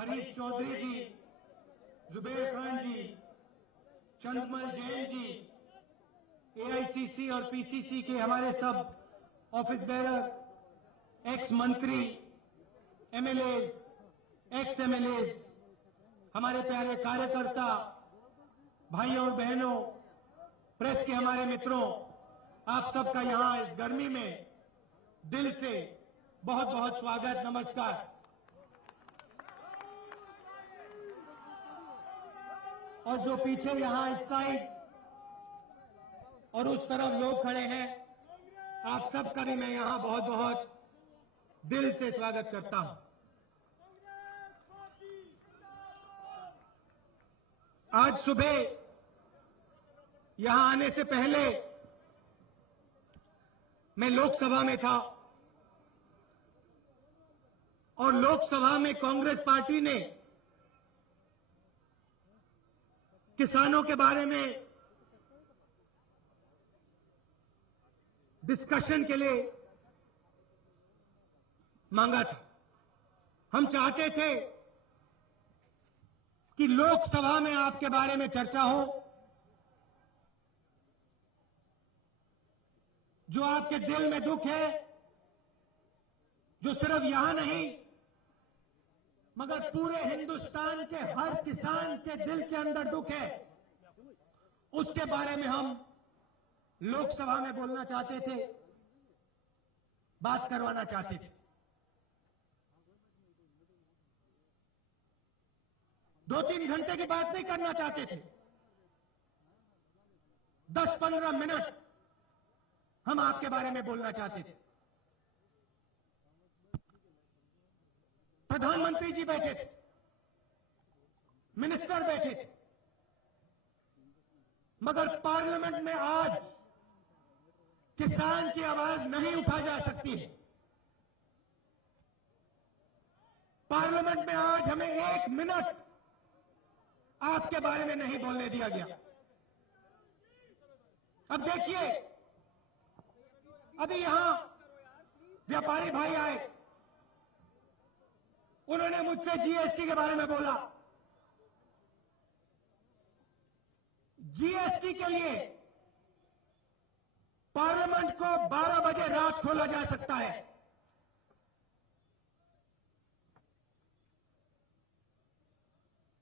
हरीश चौधरी जी, जुबेर खान जी, Chandramal Jain ji, AICC और PCC के हमारे सब ऑफिस बेरर, एक्स मंत्री, एमएलएज, एक्स एमएलएज, हमारे प्यारे कार्यकर्ता, भाइयों और बहनों, प्रेस के हमारे मित्रों, आप सबका यहां इस गर्मी में दिल से बहुत बहुत स्वागत, नमस्कार। और जो पीछे यहां इस साइड और उस तरफ लोग खड़े हैं, आप सबका भी मैं यहां बहुत बहुत दिल से स्वागत करता हूं। आज सुबह यहां आने से पहले मैं लोकसभा में था और लोकसभा में कांग्रेस पार्टी ने किसानों के बारे में डिस्कशन के लिए मांगा था। हम चाहते थे कि लोकसभा में आपके बारे में चर्चा हो, जो आपके दिल में दुख है, जो सिर्फ यहां नहीं मगर पूरे हिंदुस्तान के हर किसान के दिल के अंदर दुख है, उसके बारे में हम लोकसभा में बोलना चाहते थे, बात करवाना चाहते थे। 2-3 घंटे की बात नहीं करना चाहते थे, 10-15 मिनट हम आपके बारे में बोलना चाहते थे। प्रधानमंत्री जी बैठे थे, मिनिस्टर बैठे थे, मगर पार्लियामेंट में आज किसान की आवाज नहीं उठा जा सकती है। पार्लियामेंट में आज हमें 1 मिनट आपके बारे में नहीं बोलने दिया गया। अब देखिए, अभी यहां व्यापारी भाई आए, उन्होंने मुझसे जीएसटी के बारे में बोला। जीएसटी के लिए पार्लियामेंट को 12 बजे रात खोला जा सकता है,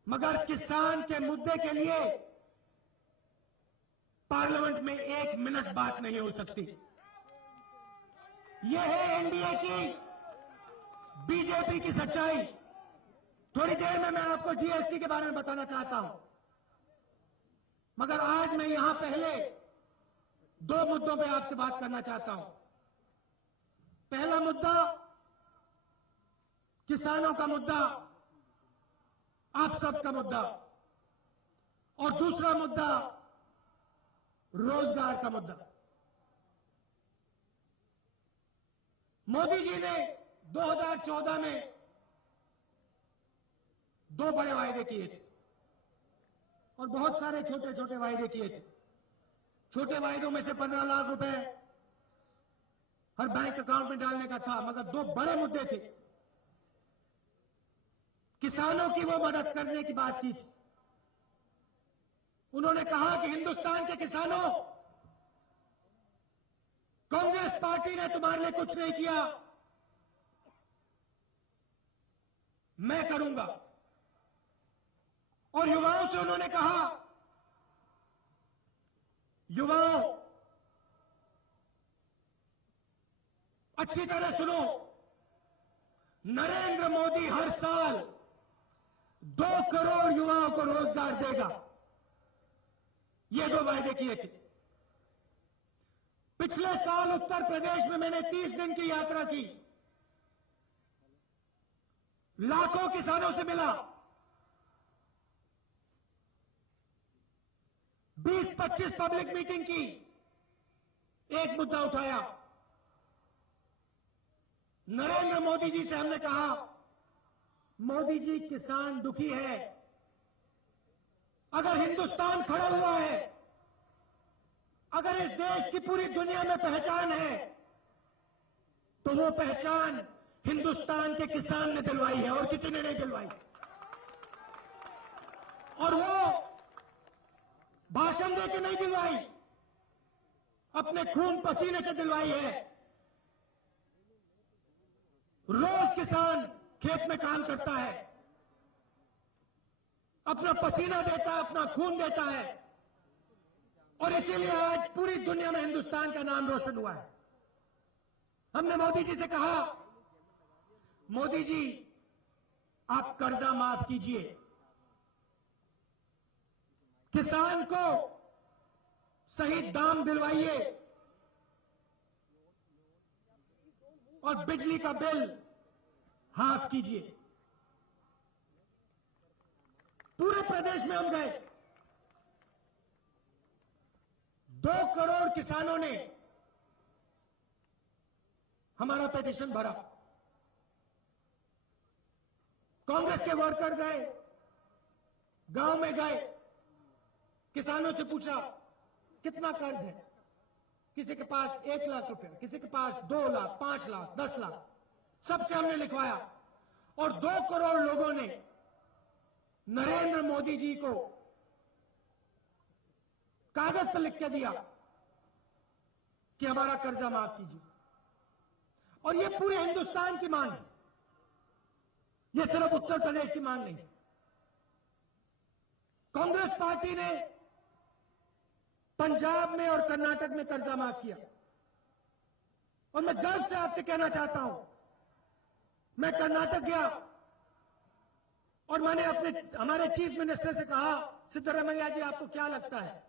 मगर किसान के मुद्दे के लिए पार्लियामेंट में 1 मिनट बात नहीं हो सकती। यह है एनडीए की, बीजेपी की सच्चाई। थोड़ी देर में मैं आपको जीएसटी के बारे में बताना चाहता हूं, मगर आज मैं यहां पहले 2 मुद्दों पे आपसे बात करना चाहता हूं। पहला मुद्दा किसानों का मुद्दा, आप सबका मुद्दा, और दूसरा मुद्दा रोजगार का मुद्दा। मोदी जी ने 2014 में 2 बड़े वायदे किए थे और बहुत सारे छोटे छोटे वायदे किए थे। छोटे वायदों में से 15 लाख रुपए हर बैंक अकाउंट में डालने का था, मगर 2 बड़े मुद्दे थे। किसानों की वो मदद करने की बात की थी। उन्होंने कहा कि हिंदुस्तान के किसानों, कांग्रेस पार्टी ने तुम्हारे लिए कुछ नहीं किया, मैं करूंगा। और युवाओं से उन्होंने कहा, युवाओं अच्छी तरह सुनो, नरेंद्र मोदी हर साल 2 करोड़ युवाओं को रोजगार देगा। ये 2 वायदे किए थे। पिछले साल उत्तर प्रदेश में मैंने 30 दिन की यात्रा की, लाखों किसानों से मिला, 20-25 पब्लिक मीटिंग की। एक मुद्दा उठाया, नरेंद्र मोदी जी से हमने कहा, मोदी जी किसान दुखी है, अगर हिंदुस्तान खड़ा हुआ है, अगर इस देश की पूरी दुनिया में पहचान है, तो वो पहचान हिंदुस्तान के किसान ने दिलवाई है और किसी ने नहीं दिलवाई। और वो भाषण देके नहीं दिलवाई, अपने खून पसीने से दिलवाई है। रोज किसान खेत में काम करता है, अपना पसीना देता है, अपना खून देता है, और इसीलिए आज पूरी दुनिया में हिंदुस्तान का नाम रोशन हुआ है। हमने मोदी जी से कहा, मोदी जी आप कर्जा माफ कीजिए, किसान को सही दाम दिलवाइए और बिजली का बिल हाफ कीजिए। पूरे प्रदेश में हम गए, 2 करोड़ किसानों ने हमारा पिटीशन भरा। कांग्रेस के वर्कर गए, गांव में गए, किसानों से पूछा कितना कर्ज है। किसी के पास 1 लाख रुपया, किसी के पास 2 लाख, 5 लाख, 10 लाख, सबसे हमने लिखवाया। और 2 करोड़ लोगों ने नरेंद्र मोदी जी को कागज पर लिख के दिया कि हमारा कर्जा माफ कीजिए। और ये पूरे हिंदुस्तान की मांग है, ये सिर्फ उत्तर प्रदेश की मांग नहीं है। कांग्रेस पार्टी ने पंजाब में और कर्नाटक में कर्जा माफ किया। और मैं गर्व से आपसे कहना चाहता हूं, मैं कर्नाटक गया और मैंने हमारे चीफ मिनिस्टर से कहा, सिद्धरामैया जी आपको क्या लगता है,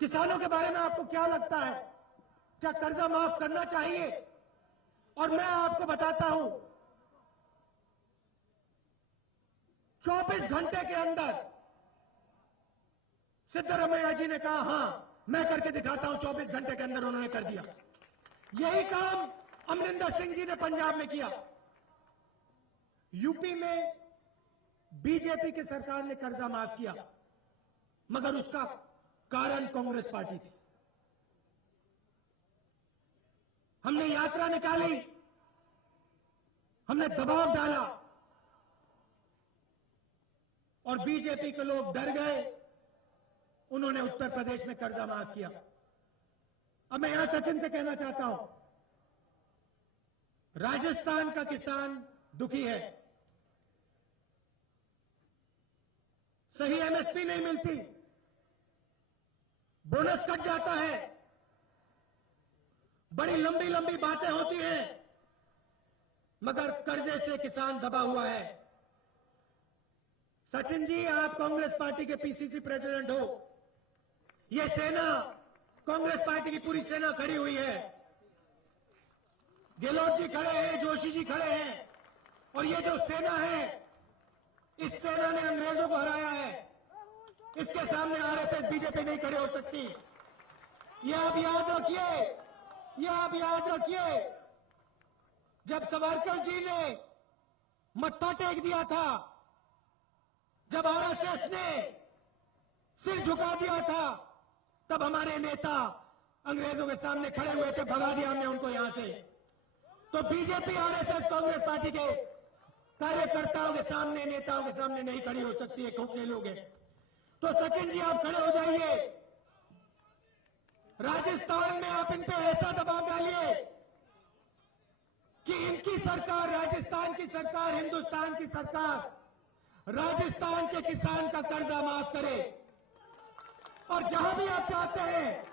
किसानों के बारे में आपको क्या लगता है, क्या कर्जा माफ करना चाहिए? और मैं आपको बताता हूं, 24 घंटे के अंदर सिद्धरामैया जी ने कहा हां मैं करके दिखाता हूं। 24 घंटे के अंदर उन्होंने कर दिया। यही काम अमरिंदर सिंह जी ने पंजाब में किया। यूपी में बीजेपी की सरकार ने कर्जा माफ किया, मगर उसका कारण कांग्रेस पार्टी थी। हमने यात्रा निकाली, हमने दबाव डाला और बीजेपी के लोग डर गए, उन्होंने उत्तर प्रदेश में कर्जा माफ किया। अब मैं यहां सचिन से कहना चाहता हूं, राजस्थान का किसान दुखी है, सही एमएसपी नहीं मिलती, बोनस कट जाता है, बड़ी लंबी लंबी बातें होती हैं, मगर कर्जे से किसान दबा हुआ है। सचिन जी, आप कांग्रेस पार्टी के पीसीसी प्रेसिडेंट हो, ये सेना कांग्रेस पार्टी की पूरी सेना खड़ी हुई है। गहलोत जी खड़े हैं, जोशी जी खड़े हैं, और ये जो सेना है, इस सेना ने अंग्रेजों को हराया है। इसके सामने आरएसएस बीजेपी नहीं खड़े हो सकती। ये आप याद रखिए, ये आप याद रखिए। जब सावरकर जी ने मत्था टेक दिया था, जब आरएसएस ने सिर झुका दिया था, तब हमारे नेता अंग्रेजों के सामने खड़े हुए थे, भगा दिया हमने उनको यहां से। तो बीजेपी आरएसएस कांग्रेस पार्टी के कार्यकर्ताओं के सामने, नेताओं के सामने नहीं खड़ी हो सकती है, खोखले लोग हैं। तो सचिन जी आप खड़े हो जाइए, राजस्थान में आप इन पे ऐसा दबाव डालिए कि इनकी सरकार, राजस्थान की सरकार, हिंदुस्तान की सरकार राजस्थान के किसान का कर्जा माफ करे। और जहां भी आप चाहते हैं,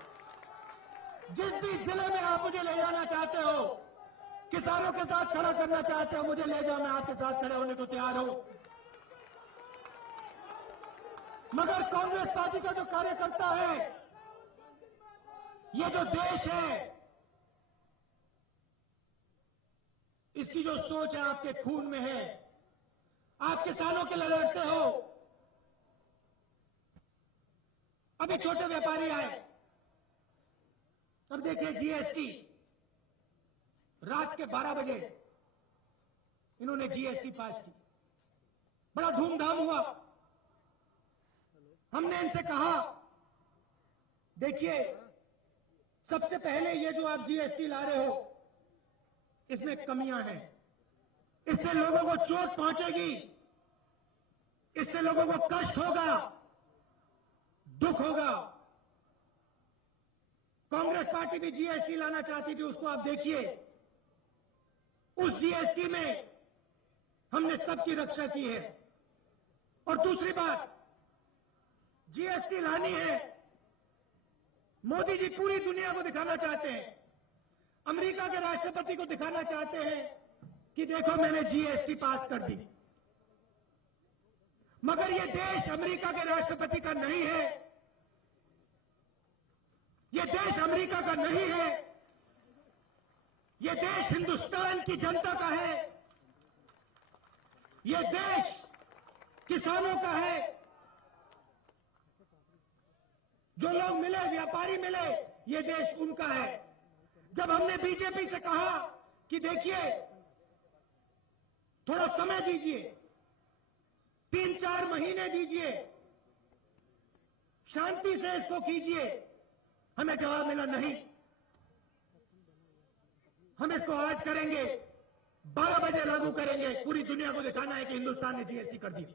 जिस भी जिले में आप मुझे ले जाना चाहते हो, किसानों के साथ खड़ा करना चाहते हो, मुझे ले जाओ, मैं आपके साथ खड़े होने को तैयार हूं। मगर कांग्रेस पार्टी का जो कार्यकर्ता है, ये जो देश है, इसकी जो सोच है आपके खून में है। आप किसानों के लिए लड़ते हो। अभी छोटे व्यापारी आए, अब देखिए जीएसटी, रात के 12 बजे इन्होंने जीएसटी पास की, बड़ा धूमधाम हुआ। हमने इनसे कहा, देखिए सबसे पहले ये जो आप जीएसटी ला रहे हो, इसमें कमियां हैं, इससे लोगों को चोट पहुंचेगी, इससे लोगों को कष्ट होगा, दुख होगा। कांग्रेस पार्टी भी जीएसटी लाना चाहती थी, उसको आप देखिए। उस जीएसटी में हमने सबकी रक्षा की है। और दूसरी बात, जीएसटी लानी है, मोदी जी पूरी दुनिया को दिखाना चाहते हैं, अमेरिका के राष्ट्रपति को दिखाना चाहते हैं कि देखो मैंने जीएसटी पास कर दी। मगर यह देश अमेरिका के राष्ट्रपति का नहीं है, यह देश अमेरिका का नहीं है, यह देश हिंदुस्तान की जनता का है, यह देश किसानों का है। जो लोग मिले, व्यापारी मिले, यह देश उनका है। जब हमने बीजेपी से कहा कि देखिए थोड़ा समय दीजिए, 3-4 महीने दीजिए, शांति से इसको कीजिए, हमें जवाब मिला नहीं, हम इसको आज करेंगे, 12 बजे लागू करेंगे। पूरी दुनिया को दिखाना है कि हिंदुस्तान ने जीएसटी कर दी।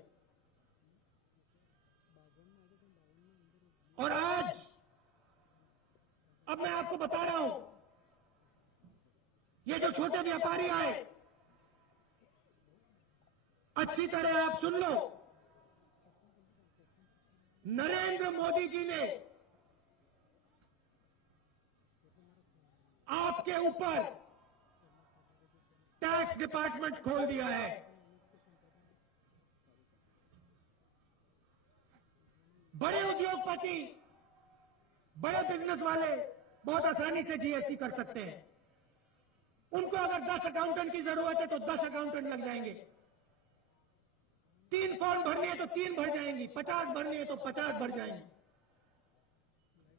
और आज अब मैं आपको बता रहा हूं, ये जो छोटे व्यापारी आए, अच्छी तरह आप सुन लो, नरेंद्र मोदी जी ने आपके ऊपर टैक्स डिपार्टमेंट खोल दिया है। बड़े उद्योगपति, बड़े बिजनेस वाले बहुत आसानी से जीएसटी कर सकते हैं। उनको अगर 10 अकाउंटेंट की जरूरत है तो 10 अकाउंटेंट लग जाएंगे। 3 फॉर्म भरनी है तो 3 भर जाएंगी, 50 भरनी है तो 50 भर जाएंगी।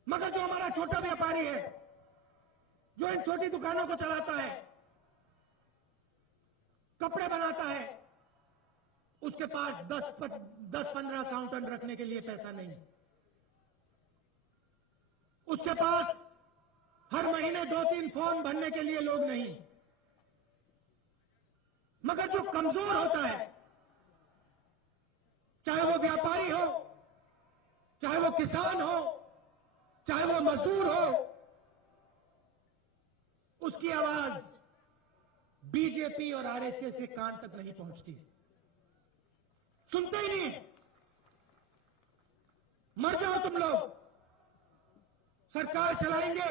मगर जो हमारा छोटा व्यापारी है, जो इन छोटी दुकानों को चलाता है, कपड़े बनाता है, उसके पास 10-15 अकाउंटेंट रखने के लिए पैसा नहीं है। उसके पास हर महीने 2-3 फॉर्म भरने के लिए लोग नहीं। मगर जो कमजोर होता है, चाहे वो व्यापारी हो, चाहे वो किसान हो, चाहे वो मजदूर हो, उसकी आवाज बीजेपी और आरएसएस के कान तक नहीं पहुंचती, सुनते ही नहीं। मर जाओ तुम लोग। सरकार चलाएंगे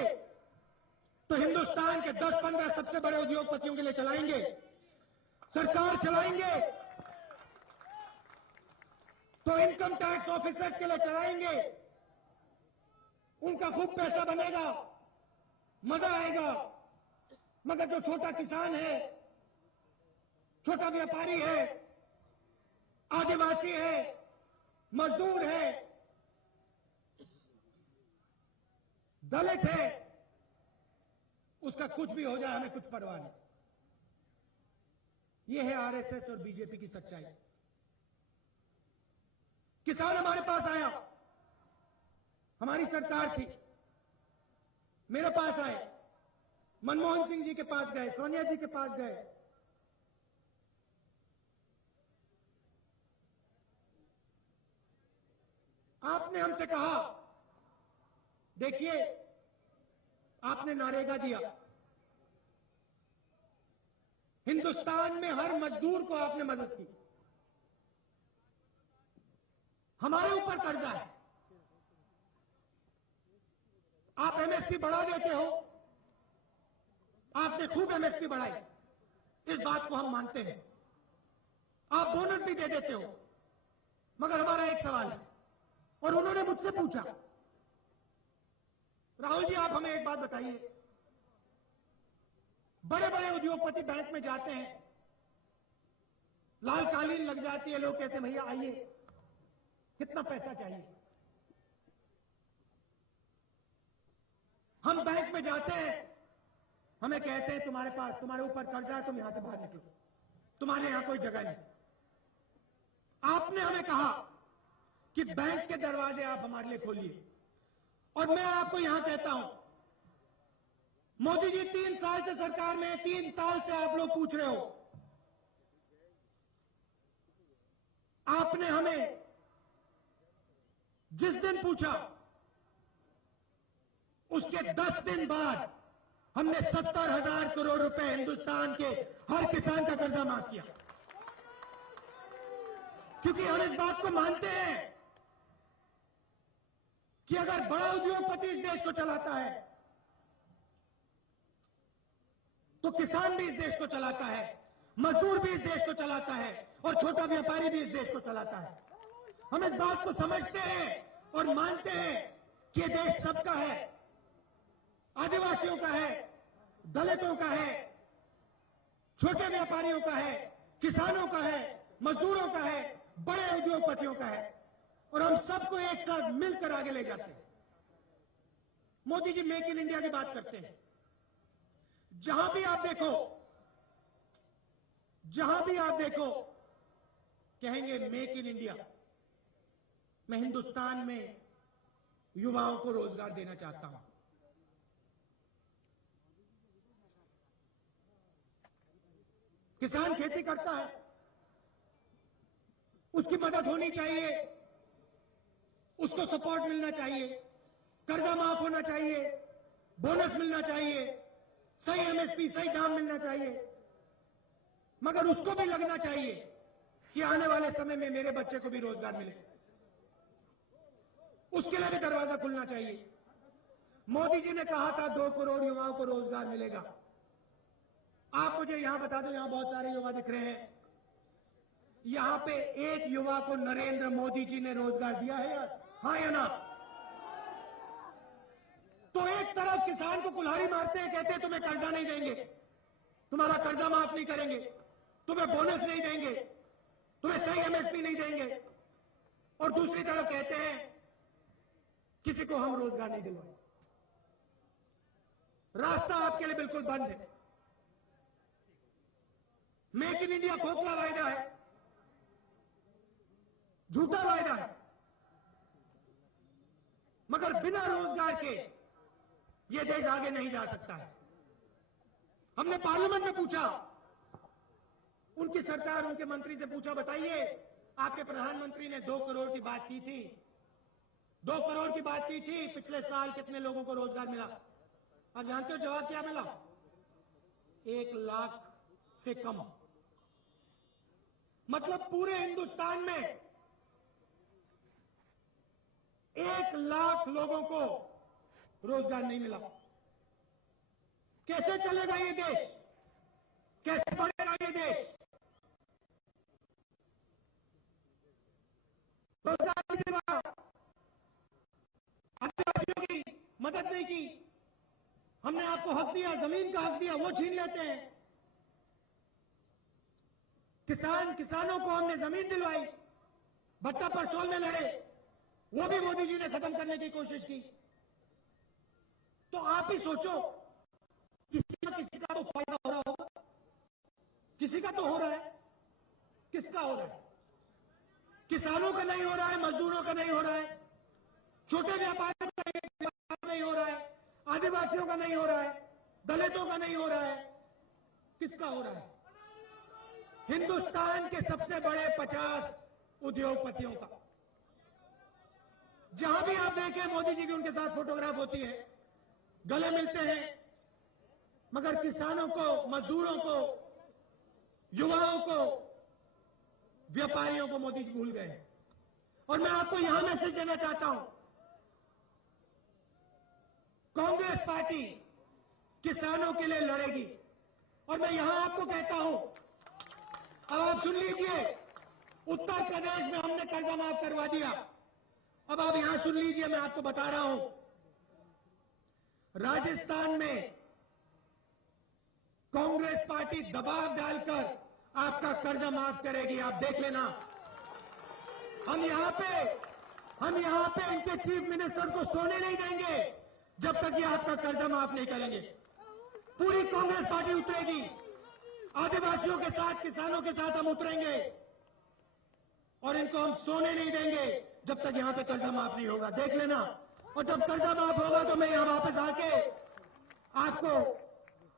तो हिंदुस्तान के 10-15 सबसे बड़े उद्योगपतियों के लिए चलाएंगे। सरकार चलाएंगे तो इनकम टैक्स ऑफिसर्स के लिए चलाएंगे। उनका खूब पैसा बनेगा, मजा आएगा। मगर जो छोटा किसान है, छोटा व्यापारी है, आदिवासी है, मजदूर है, दलित है, उसका कुछ भी हो जाए हमें कुछ परवाह नहीं। यह है आरएसएस और बीजेपी की सच्चाई। किसान हमारे पास आया, हमारी सरकार थी, मेरे पास आए, मनमोहन सिंह जी के पास गए, सोनिया जी के पास गए। आपने हमसे कहा, देखिए आपने नरेगा दिया, हिंदुस्तान में हर मजदूर को आपने मदद की, हमारे ऊपर कर्जा है, आप एमएसपी बढ़ा देते हो, आपने खूब एमएसपी बढ़ाई, इस बात को हम मानते हैं। आप बोनस भी दे देते हो, मगर हमारा एक सवाल है, और उन्होंने मुझसे पूछा, राहुल जी आप हमें एक बात बताइए, बड़े बड़े उद्योगपति बैंक में जाते हैं, लाल कालीन लग जाती है, लोग कहते हैं भैया आइए, कितना पैसा चाहिए। हम बैंक में जाते हैं, हमें कहते हैं तुम्हारे पास, तुम्हारे ऊपर कर्जा है, तुम यहां से बाहर निकलो, तुम्हारे यहां कोई जगह नहीं। आपने हमें कहा कि बैंक के दरवाजे आप हमारे लिए खोलिए, और मैं आपको यहां कहता हूं, मोदी जी 3 साल से सरकार में, 3 साल से आप लोग पूछ रहे हो, आपने हमें जिस दिन पूछा उसके 10 दिन बाद हमने 70,000 करोड़ रुपए हिंदुस्तान के हर किसान का कर्जा माफ किया, क्योंकि हम इस बात को मानते हैं कि अगर बड़ा उद्योगपति इस देश को चलाता है तो किसान भी इस देश को चलाता है, मजदूर भी इस देश को चलाता है और छोटा व्यापारी भी इस देश को चलाता है। हम इस बात को समझते हैं और मानते हैं कि ये देश सबका है, आदिवासियों का है, दलितों का है, छोटे व्यापारियों का है, किसानों का है, मजदूरों का है, बड़े उद्योगपतियों का है, और हम सबको एक साथ मिलकर आगे ले जाते हैं। Modi ji make in India की बात करते हैं। जहां भी आप देखो कहेंगे मेक इन इंडिया। मैं हिंदुस्तान में युवाओं को रोजगार देना चाहता हूं। किसान खेती करता है, उसकी मदद होनी चाहिए, उसको सपोर्ट मिलना चाहिए, कर्जा माफ होना चाहिए, बोनस मिलना चाहिए, सही एमएसपी सही दाम मिलना चाहिए, मगर उसको भी लगना चाहिए कि आने वाले समय में मेरे बच्चे को भी रोजगार मिले। उसके लिए भी दरवाजा खुलना चाहिए। मोदी जी ने कहा था 2 करोड़ युवाओं को रोजगार मिलेगा। आप मुझे यहां बता दो, यहां बहुत सारे युवा दिख रहे हैं, यहां पे एक युवा को नरेंद्र मोदी जी ने रोजगार दिया है यार, हाँ या ना? तो एक तरफ किसान को कुल्हाड़ी मारते हैं, कहते हैं तुम्हें कर्जा नहीं देंगे, तुम्हारा कर्जा माफ नहीं करेंगे, तुम्हें बोनस नहीं देंगे, तुम्हें सही एमएसपी नहीं देंगे, और दूसरी तरफ कहते हैं किसी को हम रोजगार नहीं दिलवाएंगे। रास्ता आपके लिए बिल्कुल बंद है। मेक इन इंडिया खोखला वायदा है, झूठा वायदा है, मगर बिना रोजगार के यह देश आगे नहीं जा सकता है। हमने पार्लियामेंट में पूछा, उनकी सरकार, उनके मंत्री से पूछा, बताइए आपके प्रधानमंत्री ने 2 करोड़ की बात की थी, 2 करोड़ की बात की थी, पिछले साल कितने लोगों को रोजगार मिला? आप जानते हो जवाब क्या मिला? 1 लाख से कम। मतलब पूरे हिंदुस्तान में 1 लाख लोगों को रोजगार नहीं मिला। कैसे चलेगा ये देश? कैसे बढ़ेगा ये देश? रोजगार नहीं दिलवाया, आदिवासियों की मदद नहीं की, हमने आपको हक दिया, जमीन का हक दिया, वो छीन लेते हैं। किसानों को हमने जमीन दिलवाई, भट्टा परसोल में लड़े, वो भी मोदी जी ने खत्म करने की कोशिश की। तो आप ही सोचो, किसी का तो फायदा हो रहा होगा, किसी का तो हो रहा है। किसका हो रहा है? किसानों का नहीं हो रहा है, मजदूरों का नहीं हो रहा है, छोटे व्यापारियों का नहीं हो रहा है, आदिवासियों का नहीं हो रहा है, दलितों का नहीं हो रहा है। किसका हो रहा है? हिंदुस्तान के सबसे बड़े 50 उद्योगपतियों का। जहां भी आप देखें मोदी जी की उनके साथ फोटोग्राफ होती है, गले मिलते हैं, मगर किसानों को, मजदूरों को, युवाओं को, व्यापारियों को मोदी जी भूल गए। और मैं आपको यहां मैसेज देना चाहता हूं, कांग्रेस पार्टी किसानों के लिए लड़ेगी। और मैं यहां आपको कहता हूं, अब आप सुन लीजिए, उत्तर प्रदेश में हमने कर्जा माफ करवा दिया। अब आप यहां सुन लीजिए, मैं आपको बता रहा हूं, राजस्थान में कांग्रेस पार्टी दबाव डालकर आपका कर्जा माफ करेगी, आप देख लेना। हम यहां पे इनके चीफ मिनिस्टर को सोने नहीं देंगे जब तक ये आपका कर्जा माफ नहीं करेंगे। पूरी कांग्रेस पार्टी उतरेगी, आदिवासियों के साथ, किसानों के साथ हम उतरेंगे, और इनको हम सोने नहीं देंगे जब तक यहां पे कर्जा माफ नहीं होगा, देख लेना। और जब कर्जा माफ होगा तो मैं यहां वापस आके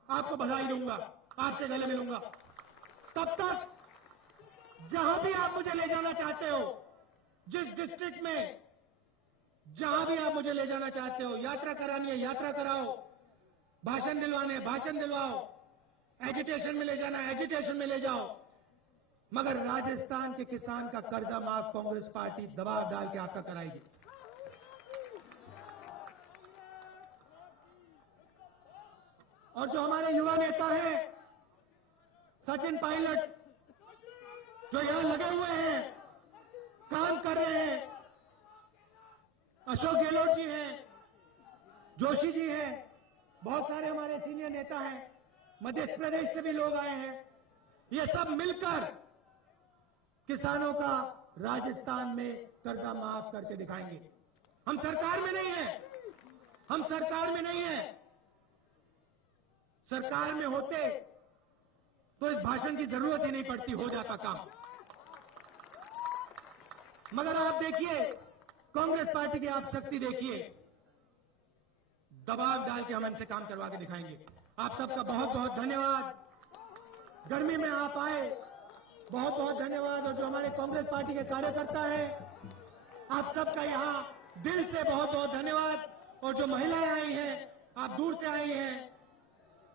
आपको बधाई दूंगा, आपसे गले मिलूंगा। तब जहां भी आप मुझे ले जाना चाहते हो, जिस डिस्ट्रिक्ट में जहां भी आप मुझे ले जाना चाहते हो, यात्रा करानी है यात्रा कराओ, भाषण दिलवाने हैं भाषण दिलवाओ, एजिटेशन में ले जाना है एजिटेशन में ले जाओ, मगर राजस्थान के किसान का कर्जा माफ कांग्रेस पार्टी दबाव डाल के आपका कराएगी। और जो हमारे युवा नेता हैं, सचिन पायलट, जो यहां लगे हुए हैं, काम कर रहे हैं, अशोक गहलोत जी हैं, जोशी जी हैं, बहुत सारे हमारे सीनियर नेता हैं, मध्य प्रदेश से भी लोग आए हैं, ये सब मिलकर किसानों का राजस्थान में कर्जा माफ करके दिखाएंगे। हम सरकार में नहीं है, हम सरकार में नहीं है। सरकार में होते तो इस भाषण की जरूरत ही नहीं पड़ती, हो जाता काम। मगर आप देखिए, कांग्रेस पार्टी की आप शक्ति देखिए, दबाव डाल के हम इनसे काम करवा के दिखाएंगे। आप सबका बहुत बहुत धन्यवाद। गर्मी में आप आए, बहुत बहुत धन्यवाद। और जो हमारे कांग्रेस पार्टी के कार्यकर्ता हैं, आप सबका यहां दिल से बहुत बहुत धन्यवाद। और जो महिलाएं आई हैं, आप दूर से आई हैं,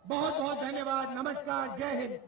बहुत बहुत धन्यवाद। नमस्कार, जय हिंद।